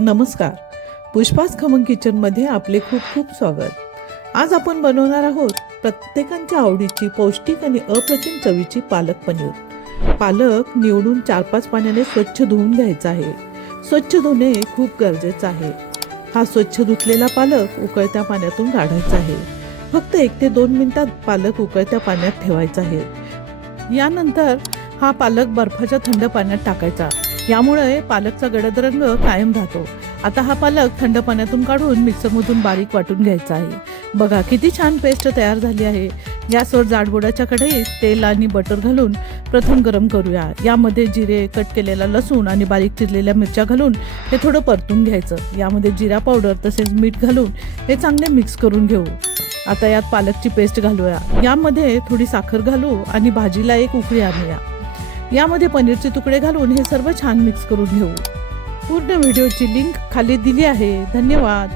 नमस्कार. पुष्पास खमंग किचनमध्ये आपले खूप खूप स्वागत. आज आपण बनवणार आहोत प्रत्येकाच्या आवडीची पौष्टिक आणि अप्रतिम चवीची पालक पनीर. पालक निवडून 4-5 पाण्याने स्वच्छ धुवून घ्यायचा आहे. स्वच्छ धुणे खूप गरजेचं आहे. हा स्वच्छ धुतलेला पालक उकळत्या पाण्यातून काढायचा आहे. फक्त 1 ते 2 मिनिटात पालक उकळत्या पाण्यात ठेवायचा आहे. यानंतर हा पालक बर्फाच्या थंड पाण्यात टाकायचा. यामुळे पालकचा गडद रंग कायम राहतो. आता हा पालक थंड पाण्यातून काढून मिक्सरमधून बारीक वाटून घ्यायचा आहे. बघा किती छान पेस्ट तयार झाली आहे. गॅसवर जाडबुडाच्या कढईत तेल आणि बटर घालून प्रथम गरम करूया. यामध्ये जिरे, कट केलेला लसूण आणि बारीक चिरलेल्या मिरच्या घालून हे थोडं परतून घ्यायचं. यामध्ये जिरा पावडर तसेच मीठ घालून हे चांगले मिक्स करून घेऊ. आता यात पालकची पेस्ट घालूया. यामध्ये थोडी साखर घालू आणि भाजीला एक उकळी आणूया. यामध्ये पनीरचे तुकडे घालून हे सर्व छान मिक्स करून घेऊ. पूर्ण व्हिडिओची लिंक खाली दिली आहे. धन्यवाद.